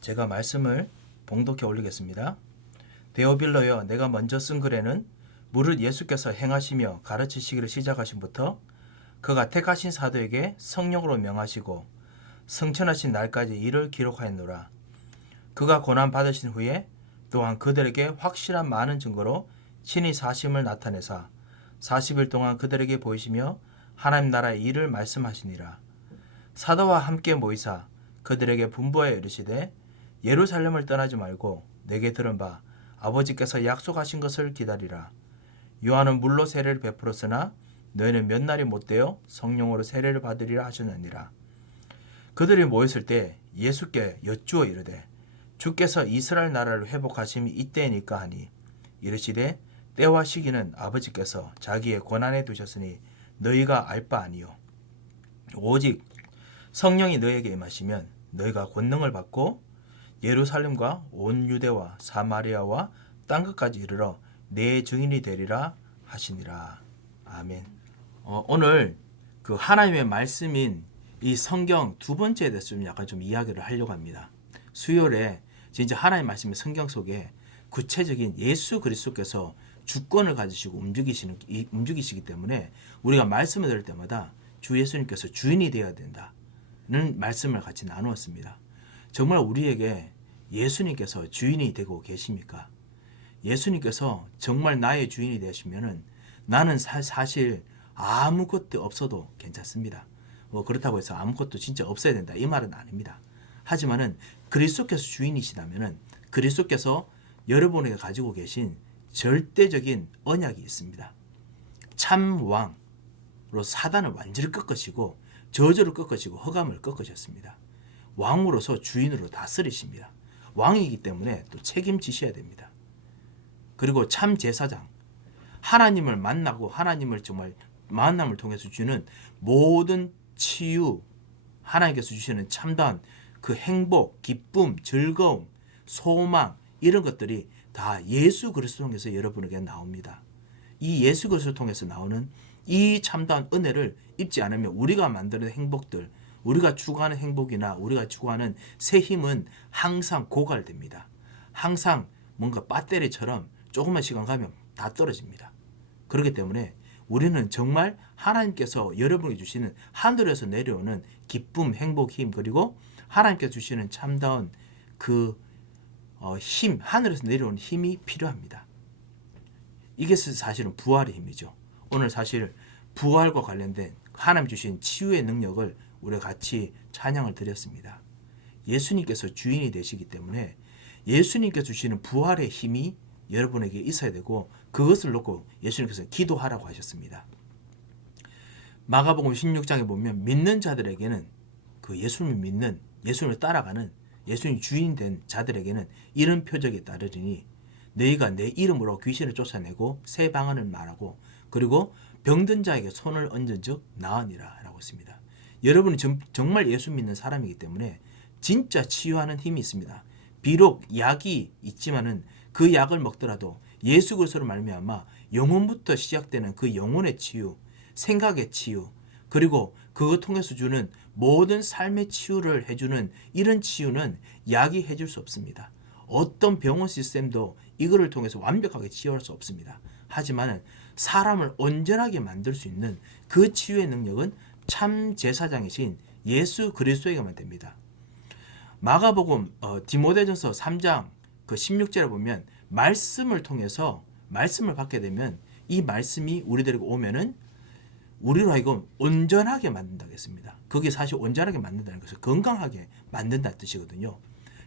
제가 말씀을 봉독해 올리겠습니다. 데오빌러여, 내가 먼저 쓴 글에는 무릇 예수께서 행하시며 가르치시기를 시작하신부터 그가 택하신 사도에게 성령으로 명하시고 성천하신 날까지 이를 기록하였노라. 그가 고난 받으신 후에 또한 그들에게 확실한 많은 증거로 친히 사심을 나타내사 40일 동안 그들에게 보이시며 하나님 나라의 일을 말씀하시니라. 사도와 함께 모이사 그들에게 분부하여 이르시되 예루살렘을 떠나지 말고 내게 들은 바 아버지께서 약속하신 것을 기다리라. 요한은 물로 세례를 베풀었으나 너희는 몇 날이 못되어 성령으로 세례를 받으리라 하셨느니라. 그들이 모였을 때 예수께 여쭈어 이르되 주께서 이스라엘 나라를 회복하심이 이때이니까 하니 이르시되 때와 시기는 아버지께서 자기의 권한에 두셨으니 너희가 알 바 아니요 오직 성령이 너희에게 임하시면 너희가 권능을 받고 예루살렘과 온 유대와 사마리아와 땅끝까지 이르러 내 증인이 되리라 하시니라. 아멘. 오늘 그 하나님의 말씀인 이 성경 두 번째에 대해서 좀 약간 좀 이야기를 하려고 합니다. 수요일에 진짜 하나님의 말씀의 성경 속에 구체적인 예수 그리스도께서 주권을 가지시고 움직이시기 때문에 우리가 말씀을 들을 때마다 주 예수님께서 주인이 되어야 된다는 말씀을 같이 나누었습니다. 정말 우리에게 예수님께서 주인이 되고 계십니까? 예수님께서 정말 나의 주인이 되시면은 나는 사실 아무것도 없어도 괜찮습니다. 그렇다고 해서 아무것도 진짜 없어야 된다 이 말은 아닙니다. 하지만은 그리스도께서 주인이시다면은 그리스도께서 여러분에게 가지고 계신 절대적인 언약이 있습니다. 참 왕으로 사단을 완전히 꺾으시고 저주를 꺾으시고 허감을 꺾으셨습니다. 왕으로서 주인으로 다스리십니다. 왕이기 때문에 또 책임지셔야 됩니다. 그리고 참 제사장, 하나님을 만나고 하나님을 정말 만남을 통해서 주는 모든 치유, 하나님께서 주시는 참다운 그 행복, 기쁨, 즐거움, 소망 이런 것들이 다 예수 그리스도 통해서 여러분에게 나옵니다. 이 예수 그리스도 통해서 나오는 이 참다운 은혜를 입지 않으면 우리가 만드는 행복들, 우리가 추구하는 행복이나 우리가 추구하는 새 힘은 항상 고갈됩니다. 항상 뭔가 배터리처럼 조금만 시간 가면 다 떨어집니다. 그렇기 때문에 우리는 정말 하나님께서 여러분에게 주시는 하늘에서 내려오는 기쁨, 행복, 힘 그리고 하나님께서 주시는 참다운 그 힘, 하늘에서 내려오는 힘이 필요합니다. 이게 사실은 부활의 힘이죠. 오늘 사실 부활과 관련된 하나님 주신 치유의 능력을 우리가 같이 찬양을 드렸습니다. 예수님께서 주인이 되시기 때문에 예수님께서 주시는 부활의 힘이 여러분에게 있어야 되고 그것을 놓고 예수님께서 기도하라고 하셨습니다. 마가복음 16장에 보면 믿는 자들에게는 그 예수님을 믿는 예수님을 따라가는 예수님 주인 된 자들에게는 이런 표적이 따르리니 너희가 내 이름으로 귀신을 쫓아내고 새 방언을 말하고 그리고 병든 자에게 손을 얹은 즉 나으니라 라고 했습니다. 여러분이 정말 예수 믿는 사람이기 때문에 진짜 치유하는 힘이 있습니다. 비록 약이 있지만은 그 약을 먹더라도 예수 그리스도로 말미암아 영혼부터 시작되는 그 영혼의 치유, 생각의 치유, 그리고 그것 통해서 주는 모든 삶의 치유를 해주는 이런 치유는 약이 해줄 수 없습니다. 어떤 병원 시스템도 이거를 통해서 완벽하게 치유할 수 없습니다. 하지만 사람을 온전하게 만들 수 있는 그 치유의 능력은 참 제사장이신 예수 그리스도에게만 됩니다. 마가복음 디모데전서 3장 그 16절에 보면 말씀을 통해서 말씀을 받게 되면 이 말씀이 우리들에게 오면은 우리로 하여금 온전하게 만든다고 했습니다. 그게 사실 온전하게 만든다는 것은 건강하게 만든다는 뜻이거든요.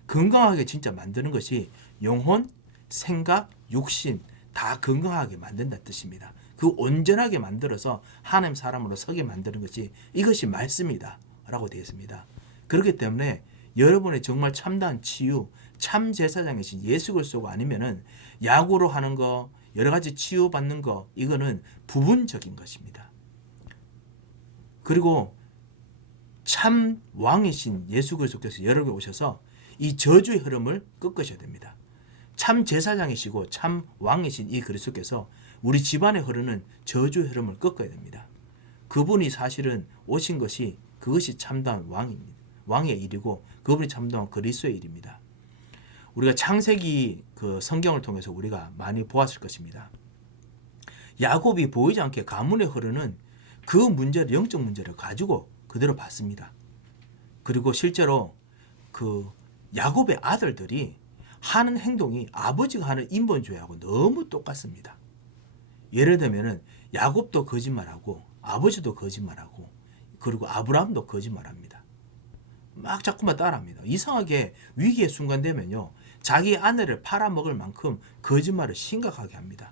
건강하게 진짜 만드는 것이 영혼, 생각, 육신 다 건강하게 만든다는 뜻입니다. 그 온전하게 만들어서 하나님 사람으로 서게 만드는 것이 이것이 말씀이다 라고 되어 있습니다. 그렇기 때문에 여러분의 정말 참다운 치유, 참 제사장이신 예수 그리스도가 아니면은 약으로 하는 거, 여러 가지 치유받는 거 이거는 부분적인 것입니다. 그리고 참 왕이신 예수 그리스도께서 여러분에 오셔서 이 저주의 흐름을 꺾으셔야 됩니다. 참 제사장이시고 참 왕이신 이 그리스도께서 우리 집안에 흐르는 저주의 흐름을 꺾어야 됩니다. 그분이 사실은 오신 것이 그것이 참다운 왕입니다. 왕의 일이고 그분이 참다운 그리스도의 일입니다. 우리가 창세기 그 성경을 통해서 우리가 많이 보았을 것입니다. 야곱이 보이지 않게 가문에 흐르는 그 문제를, 영적 문제를 가지고 그대로 봤습니다. 그리고 실제로 그 야곱의 아들들이 하는 행동이 아버지가 하는 인본주의하고 너무 똑같습니다. 예를 들면은 야곱도 거짓말하고 아버지도 거짓말하고 그리고 아브라함도 거짓말합니다. 막 자꾸만 따라합니다. 이상하게 위기의 순간 되면요, 자기 아내를 팔아먹을 만큼 거짓말을 심각하게 합니다.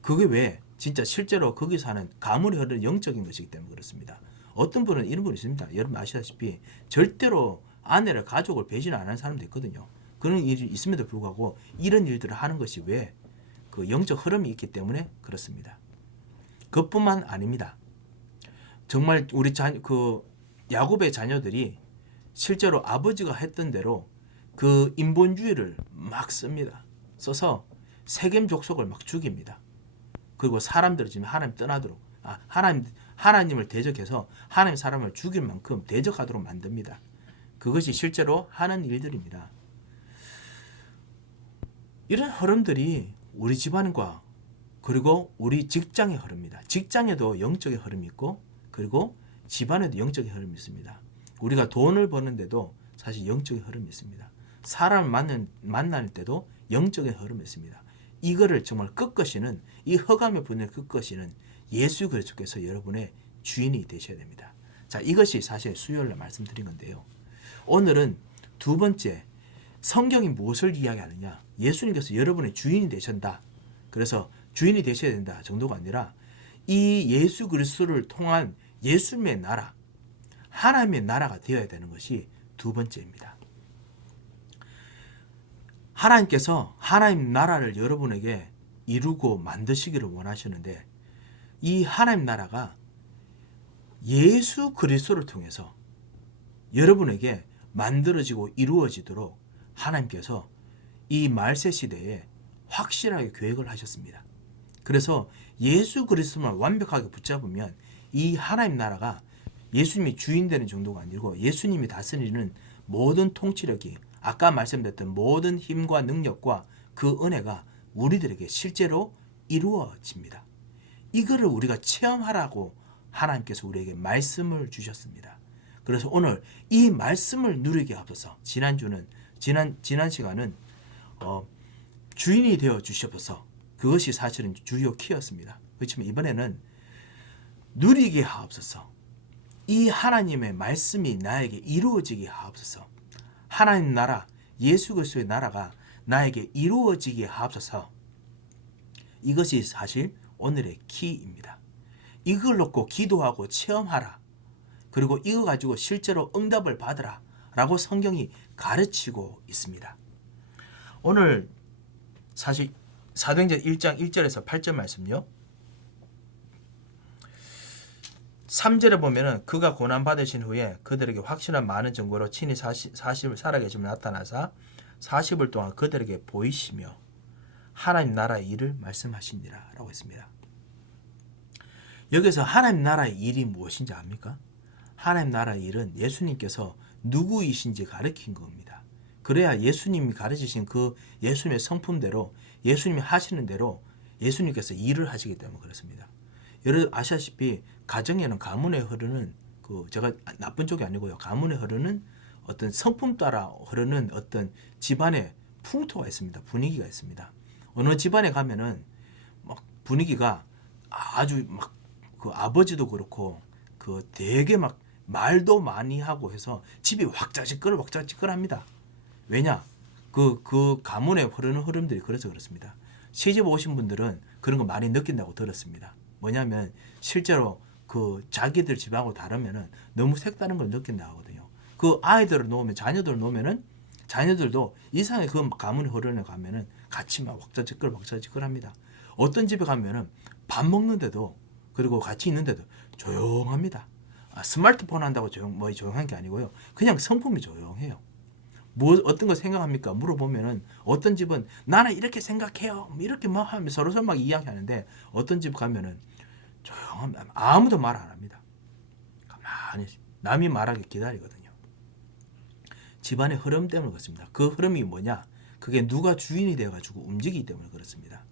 그게 왜? 진짜 실제로 거기 사는 가문이 흐르는 영적인 것이기 때문에 그렇습니다. 어떤 분은 이런 분이 있습니다. 여러분 아시다시피 절대로 아내를, 가족을 배신 안 하는 사람도 있거든요. 그런 일이 있음에도 불구하고 이런 일들을 하는 것이 왜? 그 영적 흐름이 있기 때문에 그렇습니다. 그것뿐만 아닙니다. 정말 우리 야곱의 자녀들이 실제로 아버지가 했던 대로 그 인본주의를 막 씁니다. 써서 세겜 족속을 막 죽입니다. 그리고 사람들을 지금 하나님 떠나도록, 하나님을 대적해서 하나님 사람을 죽일 만큼 대적하도록 만듭니다. 그것이 실제로 하는 일들입니다. 이런 흐름들이 우리 집안과 그리고 우리 직장의 흐름입니다. 직장에도 영적의 흐름이 있고 그리고 집안에도 영적의 흐름이 있습니다. 우리가 돈을 버는데도 사실 영적의 흐름이 있습니다. 사람을 만날 때도 영적의 흐름이 있습니다. 이거를 정말 끝것이는, 이 허감의 분을 끝것이는 예수 그리스도께서 여러분의 주인이 되셔야 됩니다. 자, 이것이 사실 수요일날 말씀드린 건데요. 오늘은 두 번째, 성경이 무엇을 이야기하느냐? 예수님께서 여러분의 주인이 되신다. 그래서 주인이 되셔야 된다 정도가 아니라 이 예수 그리스도를 통한 예수님의 나라, 하나님의 나라가 되어야 되는 것이 두 번째입니다. 하나님께서 하나님 나라를 여러분에게 이루고 만드시기를 원하시는데 이 하나님 나라가 예수 그리스도를 통해서 여러분에게 만들어지고 이루어지도록 하나님께서 이 말세 시대에 확실하게 계획을 하셨습니다. 그래서 예수 그리스도만 완벽하게 붙잡으면 이 하나님 나라가 예수님이 주인 되는 정도가 아니고 예수님이 다스리는 모든 통치력이, 아까 말씀드렸던 모든 힘과 능력과 그 은혜가 우리들에게 실제로 이루어집니다. 이거를 우리가 체험하라고 하나님께서 우리에게 말씀을 주셨습니다. 그래서 오늘 이 말씀을 누리게 하소서. 지난 시간은 주인이 되어 주셔서 그것이 사실은 주요 키였습니다. 그렇지만 이번에는 누리게 하옵소서. 이 하나님의 말씀이 나에게 이루어지게 하옵소서. 하나님 나라, 예수 그리스도의 나라가 나에게 이루어지게 하옵소서. 이것이 사실 오늘의 키입니다. 이걸 놓고 기도하고 체험하라. 그리고 이거 가지고 실제로 응답을 받으라 라고 성경이 가르치고 있습니다. 오늘 사실 사도행전 1장 1절에서 8절 말씀요. 3절에 보면은 그가 고난받으신 후에 그들에게 확실한 많은 증거로 친히 40을 살아계심을 나타나사 40일 동안 그들에게 보이시며 하나님 나라의 일을 말씀하시니라 라고 했습니다. 여기서 하나님 나라의 일이 무엇인지 압니까? 하나님 나라의 일은 예수님께서 누구이신지 가르친 겁니다. 그래야 예수님이 가르치신 그 예수님의 성품대로, 예수님이 하시는 대로 예수님께서 일을 하시기 때문에 그렇습니다. 여러분 아시다시피 가정에는 가문에 흐르는, 제가 나쁜 쪽이 아니고요, 가문에 흐르는 어떤 성품 따라 흐르는 어떤 집안의 풍토가 있습니다. 분위기가 있습니다. 어느 집안에 가면은 막 분위기가 아주 막 그 아버지도 그렇고 그 되게 막 말도 많이 하고 해서 집이 왁자지껄합니다. 왜냐? 그 가문에 흐르는 흐름들이 그래서 그렇습니다. 시집 오신 분들은 그런 거 많이 느낀다고 들었습니다. 뭐냐면 실제로 그 자기들 집하고 다르면은 너무 색다른 걸 느낀다 하거든요. 그 아이들을 놓으면, 자녀들을 놓으면은 자녀들도 이상하게 그 가문에 흐르는 가면은 같이 막 왁자지껄합니다. 어떤 집에 가면은 밥 먹는데도, 그리고 같이 있는데도 조용합니다. 스마트폰 한다고 조용한 게 아니고요. 그냥 성품이 조용해요. 어떤 거 생각합니까? 물어보면은 어떤 집은 나는 이렇게 생각해요. 이렇게 막 하면서 서로 막 이야기하는데 어떤 집 가면은 조용합니다. 아무도 말 안 합니다. 가만히 남이 말하기 기다리거든요. 집안의 흐름 때문에 그렇습니다. 그 흐름이 뭐냐? 그게 누가 주인이 되어가지고 움직이기 때문에 그렇습니다.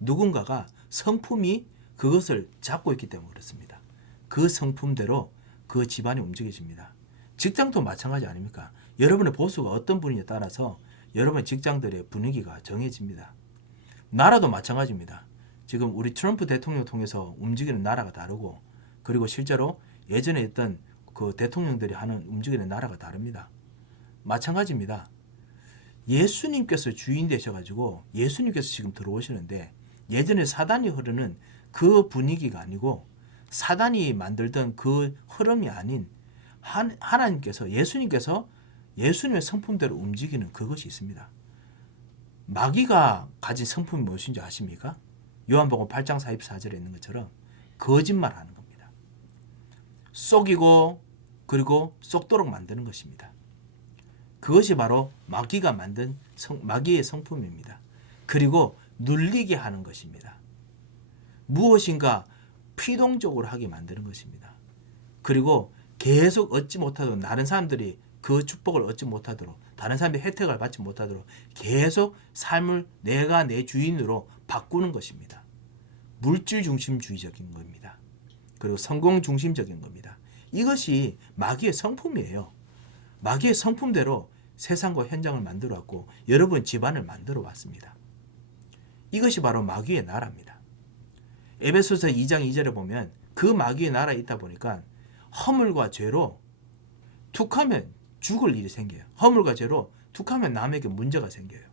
누군가가 성품이 그것을 잡고 있기 때문에 그렇습니다. 그 성품대로 그 집안이 움직여집니다. 직장도 마찬가지 아닙니까? 여러분의 보수가 어떤 분이냐에 따라서 여러분의 직장들의 분위기가 정해집니다. 나라도 마찬가지입니다. 지금 우리 트럼프 대통령 통해서 움직이는 나라가 다르고, 그리고 실제로 예전에 있던 그 대통령들이 하는 움직이는 나라가 다릅니다. 마찬가지입니다. 예수님께서 주인 되셔가지고 예수님께서 지금 들어오시는데, 예전에 사단이 흐르는 그 분위기가 아니고 사단이 만들던 그 흐름이 아닌 하나님께서, 예수님께서 예수님의 성품대로 움직이는 그것이 있습니다. 마귀가 가진 성품이 무엇인지 아십니까? 요한복음 8장 44절에 있는 것처럼 거짓말하는 겁니다. 속이고 그리고 속도록 만드는 것입니다. 그것이 바로 마귀가 만든 마귀의 성품입니다. 그리고 눌리게 하는 것입니다. 무엇인가 피동적으로 하게 만드는 것입니다. 그리고 계속 얻지 못하도록, 다른 사람들이 그 축복을 얻지 못하도록, 다른 사람들이 혜택을 받지 못하도록 계속 삶을 내가 내 주인으로 바꾸는 것입니다. 물질 중심주의적인 겁니다. 그리고 성공 중심적인 겁니다. 이것이 마귀의 성품이에요. 마귀의 성품대로 세상과 현장을 만들어 왔고 여러분 집안을 만들어 왔습니다. 이것이 바로 마귀의 나라입니다. 에베소서 2장 2절에 보면 그 마귀의 나라에 있다 보니까 허물과 죄로 툭하면 죽을 일이 생겨요. 허물과 죄로 툭하면 남에게 문제가 생겨요.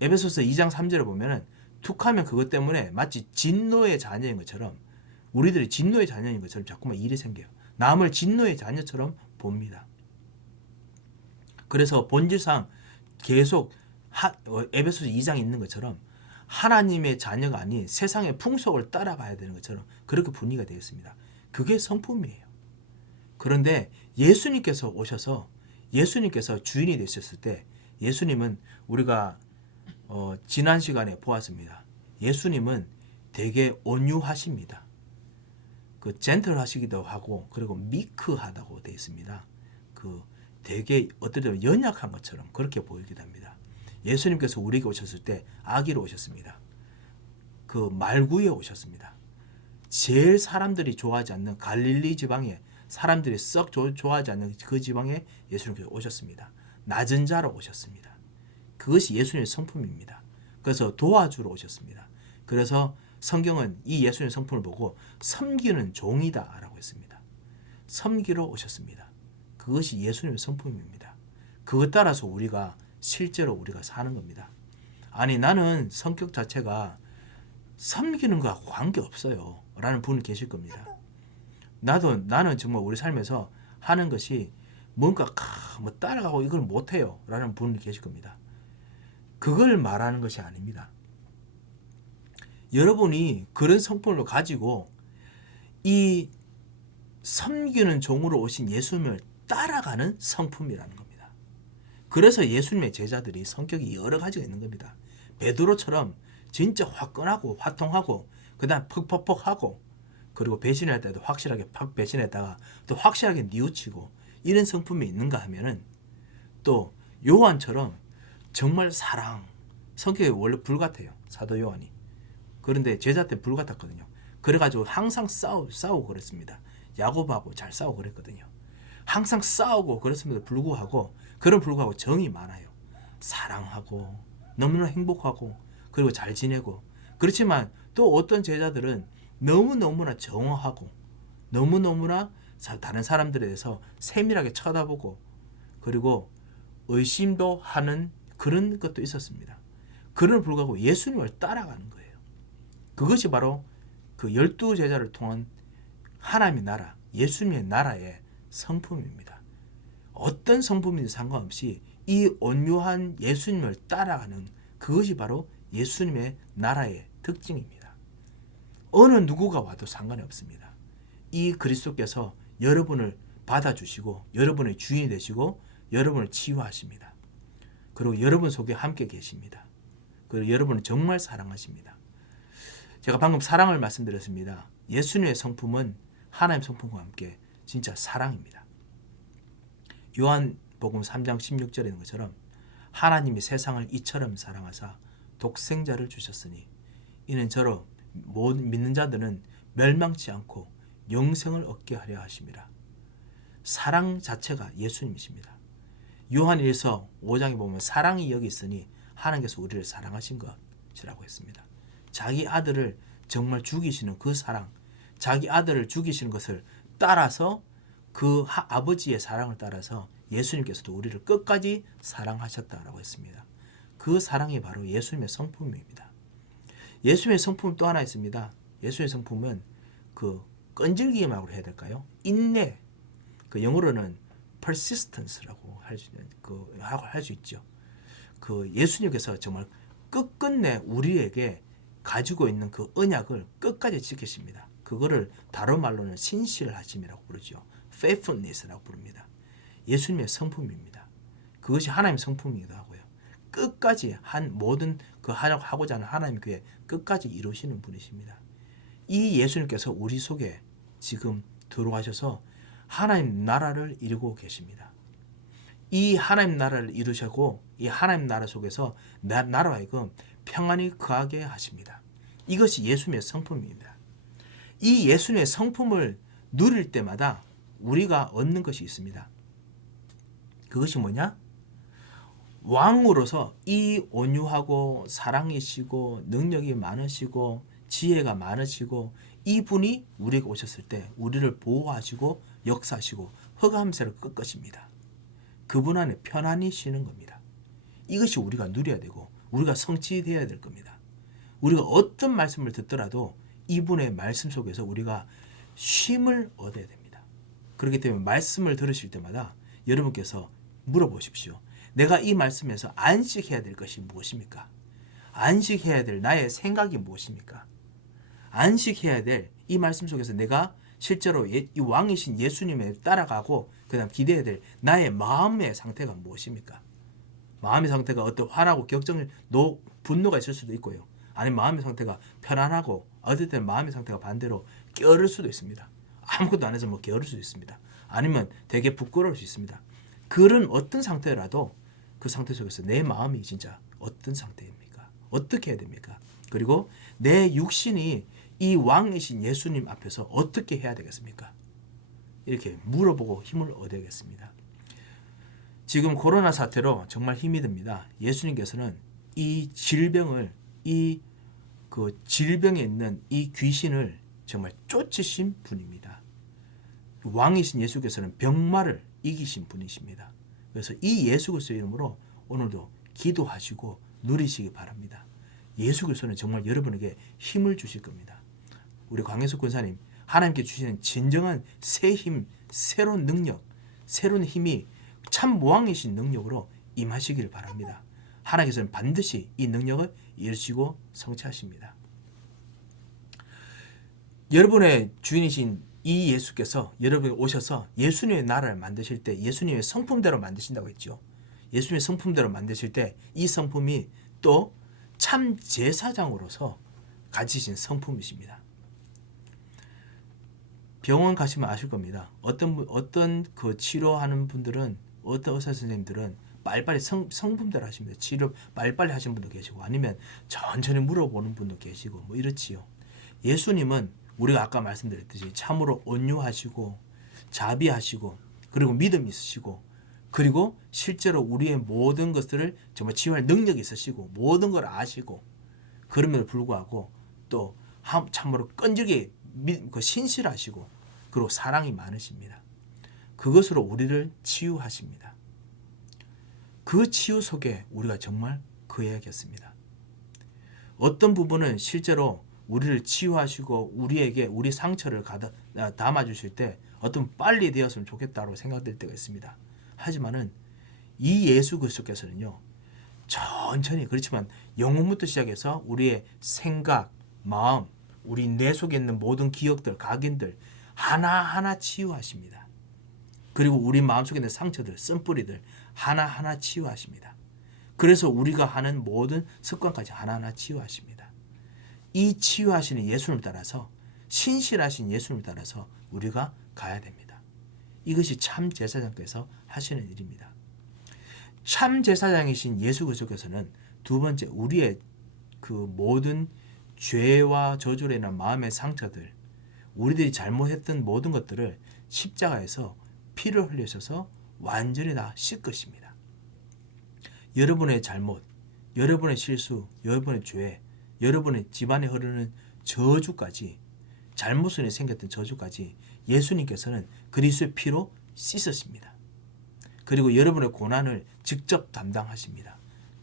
에베소서 2장 3절에 보면 툭하면 그것 때문에 마치 진노의 자녀인 것처럼, 우리들이 진노의 자녀인 것처럼 자꾸만 일이 생겨요. 남을 진노의 자녀처럼 봅니다. 그래서 본질상 계속 에베소서 2장에 있는 것처럼 하나님의 자녀가 아닌 세상의 풍속을 따라가야 되는 것처럼 그렇게 분위기가 되어 있습니다. 그게 성품이에요. 그런데 예수님께서 오셔서 예수님께서 주인이 되셨을 때, 예수님은 우리가 지난 시간에 보았습니다. 예수님은 되게 온유하십니다. 그 젠틀하시기도 하고, 그리고 미크하다고 되어 있습니다. 그 되게 어떨 때는 연약한 것처럼 그렇게 보이기도 합니다. 예수님께서 우리에게 오셨을 때 아기로 오셨습니다. 그 말구에 오셨습니다. 제일 사람들이 좋아하지 않는 갈릴리 지방에, 사람들이 썩 좋아하지 않는 그 지방에 예수님께서 오셨습니다. 낮은 자로 오셨습니다. 그것이 예수님의 성품입니다. 그래서 도와주러 오셨습니다. 그래서 성경은 이 예수님의 성품을 보고 섬기는 종이다 라고 했습니다. 섬기러 오셨습니다. 그것이 예수님의 성품입니다. 그것 따라서 우리가 실제로 우리가 사는 겁니다. 아니, 나는 성격 자체가 섬기는 거하고 관계없어요 라는 분이 계실 겁니다. 나는 정말 우리 삶에서 하는 것이 뭔가 뭐 따라가고 이걸 못해요 라는 분이 계실 겁니다. 그걸 말하는 것이 아닙니다. 여러분이 그런 성품을 가지고 이 섬기는 종으로 오신 예수님을 따라가는 성품이라는 겁니다. 그래서 예수님의 제자들이 성격이 여러 가지가 있는 겁니다. 베드로처럼 진짜 화끈하고 화통하고 그 다음 퍽퍽퍽하고, 그리고 배신할 때도 확실하게 팍 배신했다가 또 확실하게 뉘우치고, 이런 성품이 있는가 하면은 또 요한처럼 정말 사랑, 성격이 원래 불같아요. 사도 요한이. 그런데 제자 때 불같았거든요. 그래가지고 항상 싸우고 그랬습니다. 야곱하고 잘 싸우고 그랬거든요. 항상 싸우고 그랬음에도 불구하고, 정이 많아요. 사랑하고 너무나 행복하고 그리고 잘 지내고. 그렇지만 또 어떤 제자들은 너무너무나 정오하고 너무너무나 다른 사람들에 대해서 세밀하게 쳐다보고 그리고 의심도 하는 그런 것도 있었습니다. 그럼에도 불구하고 예수님을 따라가는 거예요. 그것이 바로 그 12제자를 통한 하나님의 나라, 예수님의 나라의 성품입니다. 어떤 성품인지 상관없이 이 온유한 예수님을 따라가는 그것이 바로 예수님의 나라의 특징입니다. 어느 누구가 와도 상관이 없습니다. 이 그리스도께서 여러분을 받아주시고 여러분의 주인이 되시고 여러분을 치유하십니다. 그리고 여러분 속에 함께 계십니다. 그리고 여러분을 정말 사랑하십니다. 제가 방금 사랑을 말씀드렸습니다. 예수님의 성품은 하나님의 성품과 함께 진짜 사랑입니다. 요한복음 3장 16절에 있는 것처럼 하나님이 세상을 이처럼 사랑하사 독생자를 주셨으니 이는 저로 믿는 자들은 멸망치 않고 영생을 얻게 하려 하심이라. 사랑 자체가 예수님이십니다. 요한1서 5장에 보면 사랑이 여기 있으니 하나님께서 우리를 사랑하신 것이라고 했습니다. 자기 아들을 정말 죽이시는 그 사랑, 자기 아들을 죽이시는 것을 따라서 그 아버지의 사랑을 따라서 예수님께서도 우리를 끝까지 사랑하셨다라고 했습니다. 그 사랑이 바로 예수님의 성품입니다. 예수님의 성품 또 하나 있습니다. 예수님의 성품은 그 끈질기음이라고 해야 될까요? 인내. 그 영어로는 persistence라고 할 수 있죠. 그 예수님께서 정말 끝끝내 우리에게 가지고 있는 그 언약을 끝까지 지키십니다. 그거를 다른 말로는 신실하심이라고 부르죠. faithfulness라고 부릅니다. 예수님의 성품입니다. 그것이 하나님의 성품이기도 하고요. 끝까지 모든 그 하고자 하는 하나님 교회 끝까지 이루시는 분이십니다. 이 예수님께서 우리 속에 지금 들어가셔서 하나님 나라를 이루고 계십니다. 이 하나님 나라를 이루시고 이 하나님 나라 속에서 나로 하여금 평안히 거하게 하십니다. 이것이 예수님의 성품입니다. 이 예수님의 성품을 누릴 때마다 우리가 얻는 것이 있습니다. 그것이 뭐냐? 왕으로서 이 온유하고 사랑이시고 능력이 많으시고 지혜가 많으시고 이분이 우리에게 오셨을 때 우리를 보호하시고 역사하시고 허감세를 끌 것입니다. 그분 안에 편안히 쉬는 겁니다. 이것이 우리가 누려야 되고 우리가 성취되어야 될 겁니다. 우리가 어떤 말씀을 듣더라도 이분의 말씀 속에서 우리가 쉼을 얻어야 됩니다. 그렇기 때문에 말씀을 들으실 때마다 여러분께서 물어보십시오. 내가 이 말씀에서 안식해야 될 것이 무엇입니까? 안식해야 될 나의 생각이 무엇입니까? 안식해야 될 이 말씀 속에서 내가 실제로 이 왕이신 예수님에 따라가고 그 다음 기대해야 될 나의 마음의 상태가 무엇입니까? 마음의 상태가 어떤 화나고 분노가 있을 수도 있고요. 아니면 마음의 상태가 편안하고 어떨 때는 마음의 상태가 반대로 게으를 수도 있습니다. 아무것도 안 해서 게으를 수도 있습니다. 아니면 되게 부끄러울 수 있습니다. 그런 어떤 상태라도 그 상태 속에서 내 마음이 진짜 어떤 상태입니까? 어떻게 해야 됩니까? 그리고 내 육신이 이 왕이신 예수님 앞에서 어떻게 해야 되겠습니까? 이렇게 물어보고 힘을 얻어야겠습니다. 지금 코로나 사태로 정말 힘이 듭니다. 예수님께서는 이 질병에 있는 이 귀신을 정말 쫓으신 분입니다. 왕이신 예수께서는 병마를 이기신 분이십니다. 그래서 이 예수 그리스도의 이름으로 오늘도 기도하시고 누리시기 바랍니다. 예수 그리스도는 정말 여러분에게 힘을 주실 겁니다. 우리 광해석 권사님, 하나님께 주시는 진정한 새 힘, 새로운 능력, 새로운 힘이 참 왕이신 능력으로 임하시길 바랍니다. 하나님께서는 반드시 이 능력을 이루시고 성취하십니다. 여러분의 주인이신 이 예수께서 여러분이 오셔서 예수님의 나라를 만드실 때 예수님의 성품대로 만드신다고 했죠. 예수님의 성품대로 만드실 때 이 성품이 또 참 제사장으로서 가지신 성품이십니다. 병원 가시면 아실 겁니다. 어떤 그 치료하는 분들은 어떤 의사 선생님들은 빨리빨리 성품대로 하십니다. 치료 빨리빨리 하시는 분도 계시고 아니면 천천히 물어보는 분도 계시고 뭐 이렇지요. 예수님은 우리가 아까 말씀드렸듯이 참으로 온유하시고 자비하시고 그리고 믿음 있으시고 그리고 실제로 우리의 모든 것들을 정말 치유할 능력이 있으시고 모든 걸 아시고 그럼에도 불구하고 또 참으로 끈질기게 신실하시고 그리고 사랑이 많으십니다. 그것으로 우리를 치유하십니다. 그 치유 속에 우리가 정말 거해야겠습니다. 어떤 부분은 실제로 우리를 치유하시고 우리에게 우리 상처를 담아주실 때 어떤 빨리 되었으면 좋겠다고 생각될 때가 있습니다. 하지만은 이 예수 그리스도께서는요 천천히 그렇지만 영혼부터 시작해서 우리의 생각, 마음, 우리 내 속에 있는 모든 기억들, 각인들 하나하나 치유하십니다. 그리고 우리 마음속에 있는 상처들, 쓴뿌리들 하나하나 치유하십니다. 그래서 우리가 하는 모든 습관까지 하나하나 치유하십니다. 이 치유하시는 예수님을 따라서 신실하신 예수님을 따라서 우리가 가야 됩니다. 이것이 참 제사장께서 하시는 일입니다. 참 제사장이신 예수 그리스도께서는 두 번째, 우리의 그 모든 죄와 저주로 인한 마음의 상처들, 우리들이 잘못했던 모든 것들을 십자가에서 피를 흘리셔서 완전히 다 씻으십니다. 여러분의 잘못, 여러분의 실수, 여러분의 죄, 여러분의 집안에 흐르는 저주까지, 잘못으로 생겼던 저주까지 예수님께서는 그리스도의 피로 씻으십니다. 그리고 여러분의 고난을 직접 담당하십니다.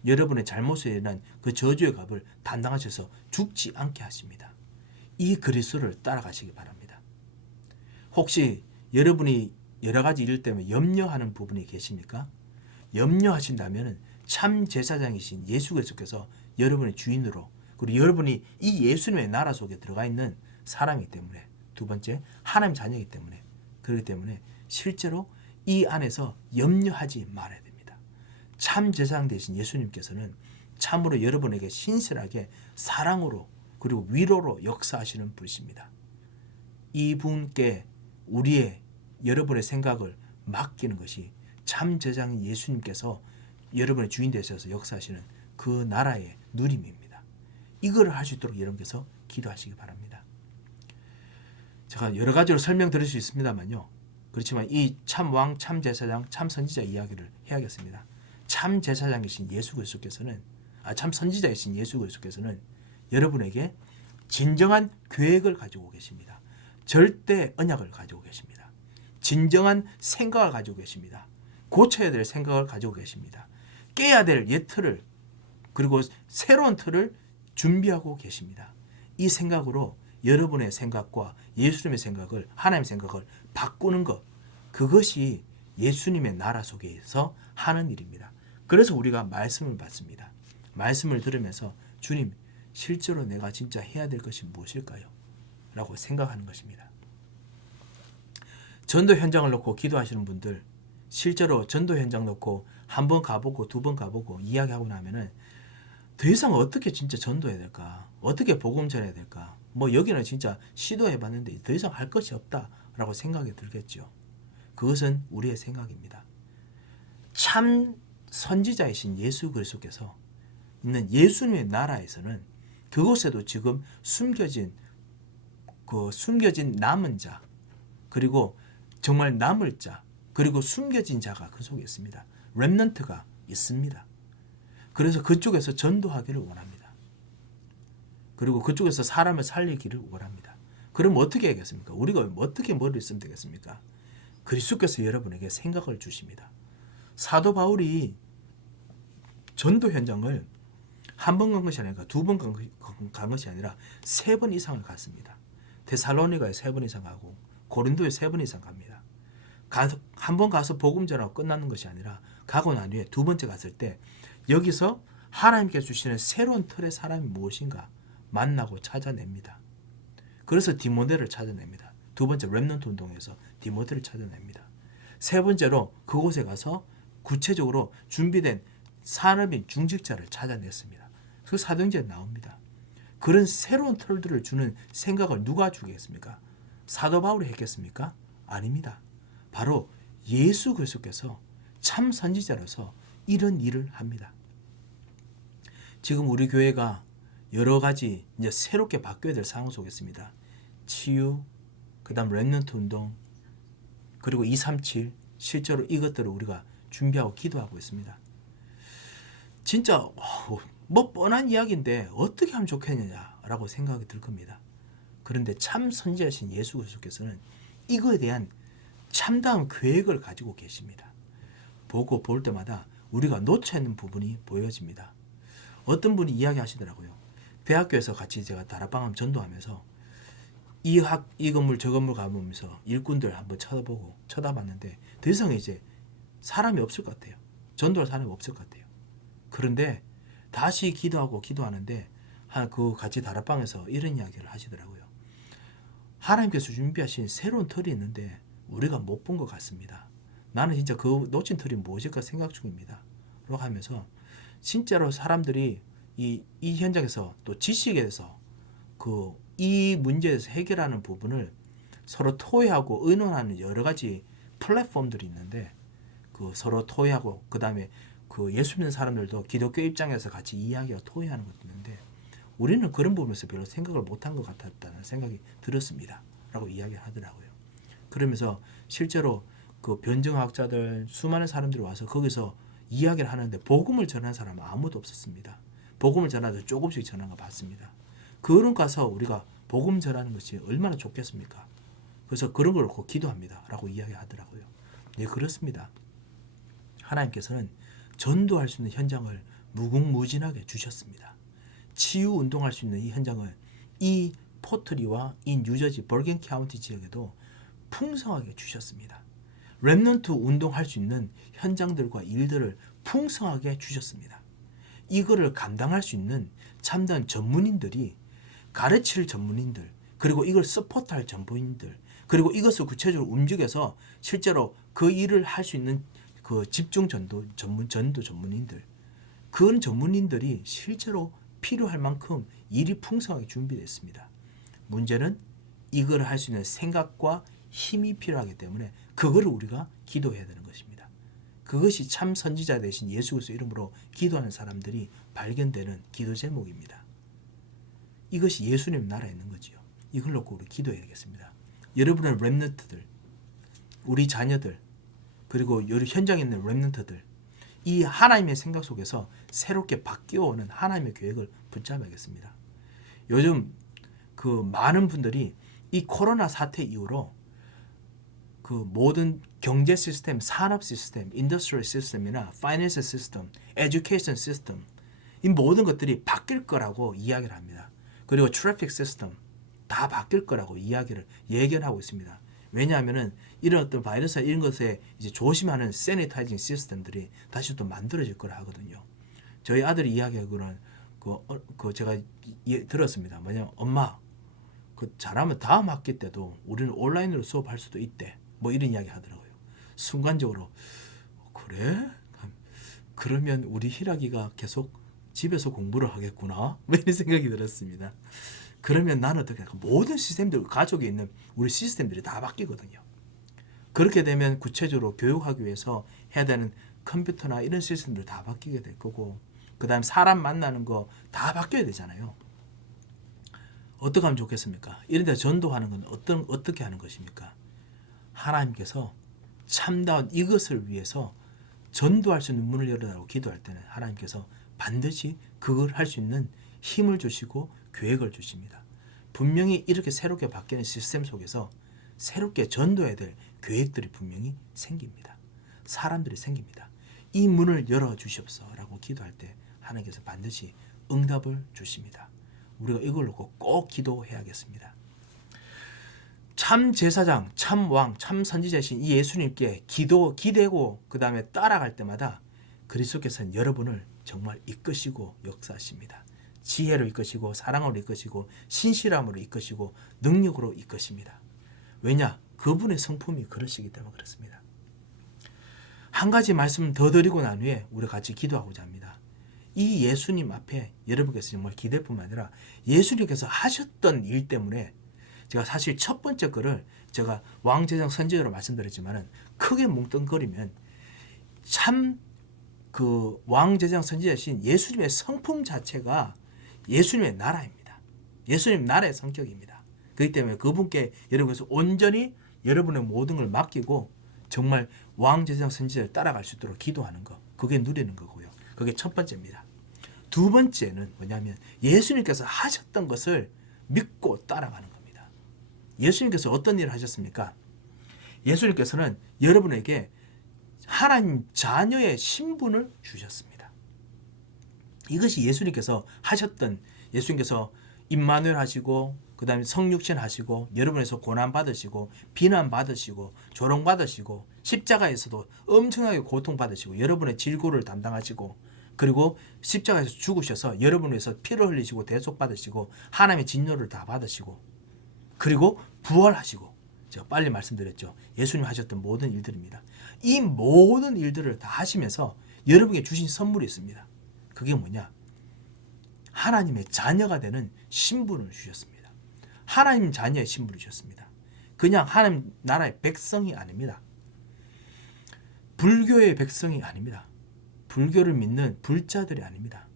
여러분의 잘못에 인한 그 저주의 값을 담당하셔서 죽지 않게 하십니다. 이 그리스도를 따라가시기 바랍니다. 혹시 여러분이 여러 가지 일 때문에 염려하는 부분이 계십니까? 염려하신다면 참 제사장이신 예수 그리스도께서 여러분의 주인으로, 그리고 여러분이 이 예수님의 나라 속에 들어가 있는 사람이기 때문에, 두 번째, 하나님 자녀이기 때문에, 그렇기 때문에 실제로 이 안에서 염려하지 말아야 됩니다. 참 제사장 되신 예수님께서는 참으로 여러분에게 신실하게 사랑으로 그리고 위로로 역사하시는 분이십니다. 이분께 여러분의 생각을 맡기는 것이 참 제사장 예수님께서 여러분의 주인 되셔서 역사하시는 그 나라의 누림입니다. 이걸 할 수 있도록 여러분께서 기도하시기 바랍니다. 제가 여러 가지로 설명드릴 수 있습니다만요. 그렇지만 이 참 왕, 참 제사장, 참 선지자 이야기를 해야겠습니다. 참 제사장이신 예수 그리스도께서는, 참 선지자이신 예수 그리스도께서는 여러분에게 진정한 계획을 가지고 계십니다. 절대 언약을 가지고 계십니다. 진정한 생각을 가지고 계십니다. 고쳐야 될 생각을 가지고 계십니다. 깨야 될 옛 틀을, 그리고 새로운 틀을 준비하고 계십니다. 이 생각으로 여러분의 생각과 예수님의 생각을, 하나님의 생각을 바꾸는 것, 그것이 예수님의 나라 속에서 하는 일입니다. 그래서 우리가 말씀을 받습니다. 말씀을 들으면서 주님, 실제로 내가 진짜 해야 될 것이 무엇일까요? 라고 생각하는 것입니다. 전도 현장을 놓고 기도하시는 분들, 실제로 전도 현장 놓고 한 번 가보고 두 번 가보고 이야기하고 나면은 더 이상 어떻게 진짜 전도해야 될까? 어떻게 복음 전해야 될까? 여기는 진짜 시도해봤는데 더 이상 할 것이 없다라고 생각이 들겠죠. 그것은 우리의 생각입니다. 참 선지자이신 예수 그리스도께서 있는 예수님의 나라에서는 그곳에도 지금 숨겨진 남은 자, 그리고 정말 남을 자, 그리고 숨겨진 자가 그 속에 있습니다. 렘넌트가 있습니다. 그래서 그쪽에서 전도하기를 원합니다. 그리고 그쪽에서 사람을 살리기를 원합니다. 그럼 어떻게 해야겠습니까? 우리가 어떻게 머리를 쓰면 되겠습니까? 그리스도께서 여러분에게 생각을 주십니다. 사도 바울이 전도 현장을 한 번 간 것이 아니라 두 번 간 것이 아니라 3번 이상을 갔습니다. 데살로니가에 3번 이상 가고 고린도에 3번 이상 갑니다. 한 번 가서 복음 전하고 끝나는 것이 아니라 가고 난 후에 두 번째 갔을 때 여기서 하나님께서 주시는 새로운 틀의 사람이 무엇인가 만나고 찾아냅니다. 그래서 디모데를 찾아냅니다. 두 번째 렘넌트 운동에서 디모데를 찾아냅니다. 세 번째로 그곳에 가서 구체적으로 준비된 산업인 중직자를 찾아냈습니다. 그 사도행전에 나옵니다. 그런 새로운 틀들을 주는 생각을 누가 주겠습니까? 사도 바울이 했겠습니까? 아닙니다. 바로 예수 그리스도께서 참 선지자로서 이런 일을 합니다. 지금 우리 교회가 여러 가지 이제 새롭게 바뀌어야 될 상황 속에 있습니다. 치유, 그 다음 렘넌트 운동, 그리고 237, 실제로 이것들을 우리가 준비하고 기도하고 있습니다. 진짜 뻔한 이야기인데 어떻게 하면 좋겠느냐라고 생각이 들 겁니다. 그런데 참 선지자신 예수 그리스도께서는 이거에 대한 참다운 계획을 가지고 계십니다. 보고 볼 때마다 우리가 놓쳐 있는 부분이 보여집니다. 어떤 분이 이야기하시더라고요. 대학교에서 같이 제가 다락방을 전도하면서 이 건물 저 건물 가보면서 일꾼들 한번 쳐다봤는데 더 이상 이제 사람이 없을 것 같아요. 전도할 사람이 없을 것 같아요. 그런데 다시 기도하는데 그 같이 다락방에서 이런 이야기를 하시더라고요. 하나님께서 준비하신 새로운 틀이 있는데 우리가 못 본 것 같습니다. 나는 진짜 그 놓친 틀이 무엇일까 생각 중입니다. 라고 하면서 진짜로 사람들이 이 현장에서 또 지식에 대해서 이 문제에서 해결하는 부분을 서로 토의하고 의논하는 여러 가지 플랫폼들이 있는데 그 서로 토의하고 그다음에 그 예수 믿는 사람들도 기독교 입장에서 같이 이야기하고 토의하는 것도 있는데 우리는 그런 부분에서 별로 생각을 못한 것 같았다는 생각이 들었습니다. 라고 이야기하더라고요. 그러면서 실제로 그 변증학자들 수많은 사람들이 와서 거기서 이야기를 하는데 복음을 전하는 사람은 아무도 없었습니다. 복음을 전하도 조금씩 전한 거 봤습니다. 그런 가서 우리가 복음 전하는 것이 얼마나 좋겠습니까? 그래서 그런 걸 놓고 기도합니다. 라고 이야기하더라고요. 네, 그렇습니다. 하나님께서는 전도할 수 있는 현장을 무궁무진하게 주셨습니다. 치유 운동할 수 있는 이 현장을 이 포트리와 이 뉴저지 버긴 카운티 지역에도 풍성하게 주셨습니다. 렘넌트 운동할 수 있는 현장들과 일들을 풍성하게 주셨습니다. 이거를 감당할 수 있는 참된 전문인들이 가르칠 전문인들 그리고 이걸 서포트할 전문인들 그리고 이것을 구체적으로 움직여서 실제로 그 일을 할 수 있는 그 집중 전도 전문인들 그런 전문인들이 실제로 필요할 만큼 일이 풍성하게 준비됐습니다. 문제는 이걸 할 수 있는 생각과 힘이 필요하기 때문에 그거를 우리가 기도해야 되는 것입니다. 그것이 참 선지자 되신 예수 그리스도 이름으로 기도하는 사람들이 발견되는 기도 제목입니다. 이것이 예수님 나라에 있는 거지요. 이걸 놓고 우리 기도해야겠습니다. 여러분의 렘넌트들, 우리 자녀들, 그리고 여기 현장에 있는 렘넌트들, 이 하나님의 생각 속에서 새롭게 바뀌어오는 하나님의 계획을 붙잡아야겠습니다. 요즘 그 많은 분들이 이 코로나 사태 이후로 그 모든 경제 시스템, 산업 시스템, 인더스트리얼 시스템이나 파이낸셜 시스템, 에듀케이션 시스템 이 모든 것들이 바뀔 거라고 이야기를 합니다. 그리고 트래픽 시스템 다 바뀔 거라고 이야기를 예견하고 있습니다. 왜냐하면은 이런 어떤 바이러스 이런 것에 이제 조심하는 세니타이징 시스템들이 다시 또 만들어질 거라 하거든요. 저희 아들이 이야기하기로는 그 제가 들었습니다. 뭐냐면 엄마 그 잘하면 다음 학기 때도 우리는 온라인으로 수업할 수도 있대. 뭐 이런 이야기 하더라고요. 순간적으로 그래? 그러면 우리 희락이가 계속 집에서 공부를 하겠구나. 뭐 이런 생각이 들었습니다. 그러면 나는 어떻게 할까? 모든 시스템들 가족에 있는 우리 시스템들이 다 바뀌거든요. 그렇게 되면 구체적으로 교육하기 위해서 해야 되는 컴퓨터나 이런 시스템들 다 바뀌게 될 거고 그 다음 사람 만나는 거 다 바뀌어야 되잖아요. 어떻게 하면 좋겠습니까? 이런 데 전도하는 건 어떻게 하는 것입니까? 하나님께서 참다운 이것을 위해서 전도할 수 있는 문을 열어달라고 기도할 때는 하나님께서 반드시 그걸 할 수 있는 힘을 주시고 계획을 주십니다. 분명히 이렇게 새롭게 바뀌는 시스템 속에서 새롭게 전도해야 될 계획들이 분명히 생깁니다. 사람들이 생깁니다. 이 문을 열어주시옵소서라고 기도할 때 하나님께서 반드시 응답을 주십니다. 우리가 이걸 놓고 꼭 기도해야겠습니다. 참 제사장, 참 왕, 참 선지자신 이 예수님께 기대고 그 다음에 따라갈 때마다 그리스도께서는 여러분을 정말 이끄시고 역사하십니다. 지혜로 이끄시고 사랑으로 이끄시고 신실함으로 이끄시고 능력으로 이끄십니다. 왜냐? 그분의 성품이 그러시기 때문에 그렇습니다. 한 가지 말씀 더 드리고 난 후에 우리 같이 기도하고자 합니다. 이 예수님 앞에 여러분께서 정말 기댈 뿐만 아니라 예수님께서 하셨던 일 때문에 제가 사실 첫 번째 거를 제가 왕제장 선지자로 말씀드렸지만은 크게 뭉뚱거리면 참 그 왕제장 선지자신 예수님의 성품 자체가 예수님의 나라입니다. 예수님 나라의 성격입니다. 그렇기 때문에 그분께 여러분께서 온전히 여러분의 모든 걸 맡기고 정말 왕제장 선지자를 따라갈 수 있도록 기도하는 것, 그게 누리는 거고요. 그게 첫 번째입니다. 두 번째는 뭐냐면 예수님께서 하셨던 것을 믿고 따라가는 겁니다. 예수님께서 어떤 일을 하셨습니까? 예수님께서는 여러분에게 하나님 자녀의 신분을 주셨습니다. 이것이 예수님께서 하셨던, 예수님께서 임마누엘 하시고 그 다음에 성육신 하시고 여러분에서 고난받으시고 비난받으시고 조롱받으시고 십자가에서도 엄청나게 고통받으시고 여러분의 질고를 담당하시고 그리고 십자가에서 죽으셔서 여러분을 위해서 피를 흘리시고 대속받으시고 하나님의 진노를 다 받으시고 그리고 부활하시고 제가 빨리 말씀드렸죠. 예수님 하셨던 모든 일들입니다. 이 모든 일들을 다 하시면서 여러분에게 주신 선물이 있습니다. 그게 뭐냐? 하나님의 자녀가 되는 신분을 주셨습니다. 하나님 자녀의 신분을 주셨습니다. 그냥 하나님 나라의 백성이 아닙니다. 불교의 백성이 아닙니다. 불교를 믿는 불자들이 아닙니다.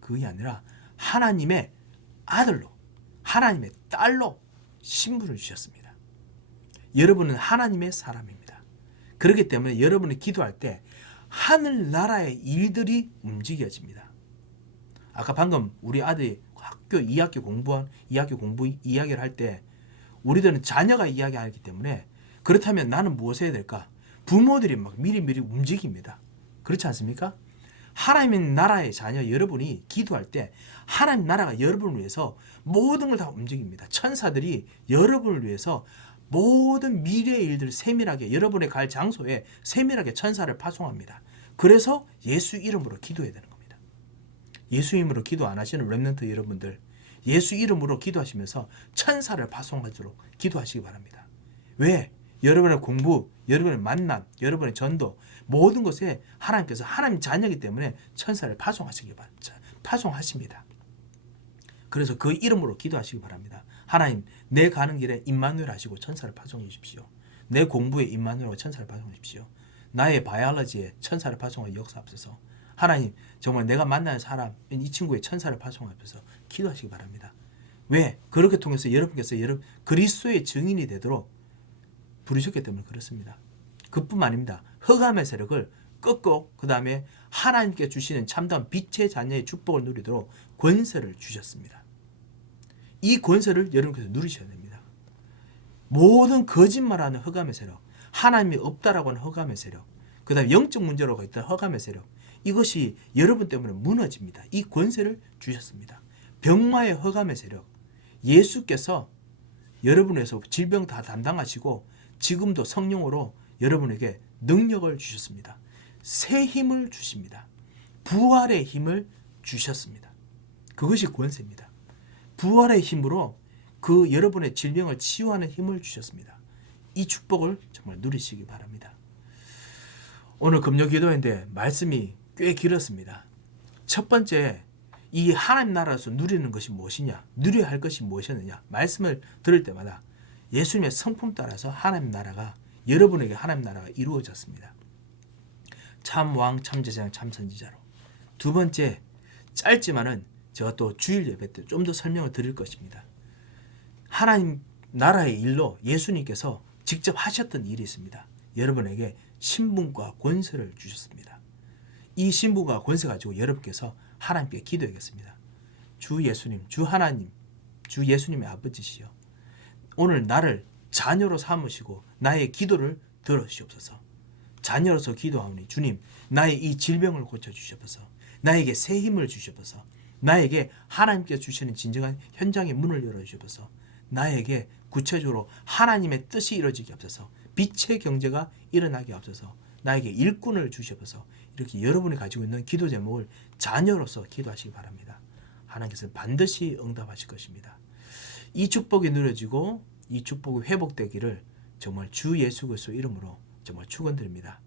그게 아니라 하나님의 아들로, 하나님의 딸로 신분을 주셨습니다. 여러분은 하나님의 사람입니다. 그렇기 때문에 여러분이 기도할 때 하늘나라의 일들이 움직여집니다. 아까 방금 우리 아들이 학교 2학기 공부 이야기를 할 때 우리들은 자녀가 이야기하기 때문에 그렇다면 나는 무엇을 해야 될까? 부모들이 막 미리 움직입니다. 그렇지 않습니까? 하나님의 나라의 자녀 여러분이 기도할 때 하나님 나라가 여러분을 위해서 모든 걸 다 움직입니다. 천사들이 여러분을 위해서 모든 미래의 일들을 세밀하게 여러분의 갈 장소에 세밀하게 천사를 파송합니다. 그래서 예수 이름으로 기도해야 되는 겁니다. 예수 이름으로 기도 안 하시는 렘넌트 여러분들, 예수 이름으로 기도하시면서 천사를 파송하도록 기도하시기 바랍니다. 왜? 여러분의 공부, 여러분의 만남, 여러분의 전도 모든 것에 하나님께서 하나님 자녀이기 때문에 천사를 파송하십니다. 그래서 그 이름으로 기도하시기 바랍니다. 하나님, 내 가는 길에 임마누엘 하시고 천사를 파송해 주십시오. 내 공부에 임마누엘하고 천사를 파송해 주십시오. 나의 바이올로지에 천사를 파송하여 역사하옵소서. 하나님, 정말 내가 만나는 사람, 이 친구의 천사를 파송하옵소서 기도하시기 바랍니다. 왜? 그렇게 통해서 여러분께서 그리스도의 증인이 되도록 부르셨기 때문에 그렇습니다. 그뿐만 아닙니다. 흑암의 세력을 꺾고 그 다음에 하나님께 주시는 참다운 빛의 자녀의 축복을 누리도록 권세를 주셨습니다. 이 권세를 여러분께서 누리셔야 됩니다. 모든 거짓말하는 흑암의 세력, 하나님이 없다라고 하는 흑암의 세력, 그 다음에 영적 문제로 있던 흑암의 세력, 이것이 여러분 때문에 무너집니다. 이 권세를 주셨습니다. 병마의 흑암의 세력, 예수께서 여러분에서 질병 다 담당하시고 지금도 성령으로 여러분에게 능력을 주셨습니다. 새 힘을 주십니다. 부활의 힘을 주셨습니다. 그것이 권세입니다. 부활의 힘으로 그 여러분의 질병을 치유하는 힘을 주셨습니다. 이 축복을 정말 누리시기 바랍니다. 오늘 금요 기도인데 말씀이 꽤 길었습니다. 첫 번째, 이 하나님 나라에서 누리는 것이 무엇이냐, 누려야 할 것이 무엇이었느냐, 말씀을 들을 때마다 예수님의 성품 따라서 하나님 나라가 여러분에게 하나님 나라가 이루어졌습니다. 참 왕, 참 제사장, 참 선지자로. 두 번째, 짧지만은 제가 또 주일 예배 때 좀 더 설명을 드릴 것입니다. 하나님 나라의 일로 예수님께서 직접 하셨던 일이 있습니다. 여러분에게 신분과 권세를 주셨습니다. 이 신분과 권세 가지고 여러분께서 하나님께 기도하겠습니다. 주 예수님, 주 하나님, 주 예수님의 아버지시여, 오늘 나를 자녀로 삼으시고 나의 기도를 들으시옵소서. 자녀로서 기도하오니 주님, 나의 이 질병을 고쳐주시옵소서. 나에게 새 힘을 주시옵소서. 나에게 하나님께서 주시는 진정한 현장의 문을 열어주시옵소서. 나에게 구체적으로 하나님의 뜻이 이루어지게 하옵소서. 빛의 경제가 일어나게 하옵소서. 나에게 일꾼을 주시옵소서. 이렇게 여러분이 가지고 있는 기도 제목을 자녀로서 기도하시기 바랍니다. 하나님께서 반드시 응답하실 것입니다. 이 축복이 누려지고 이 축복이 회복되기를 정말 주 예수 그리스도 이름으로 정말 축원드립니다.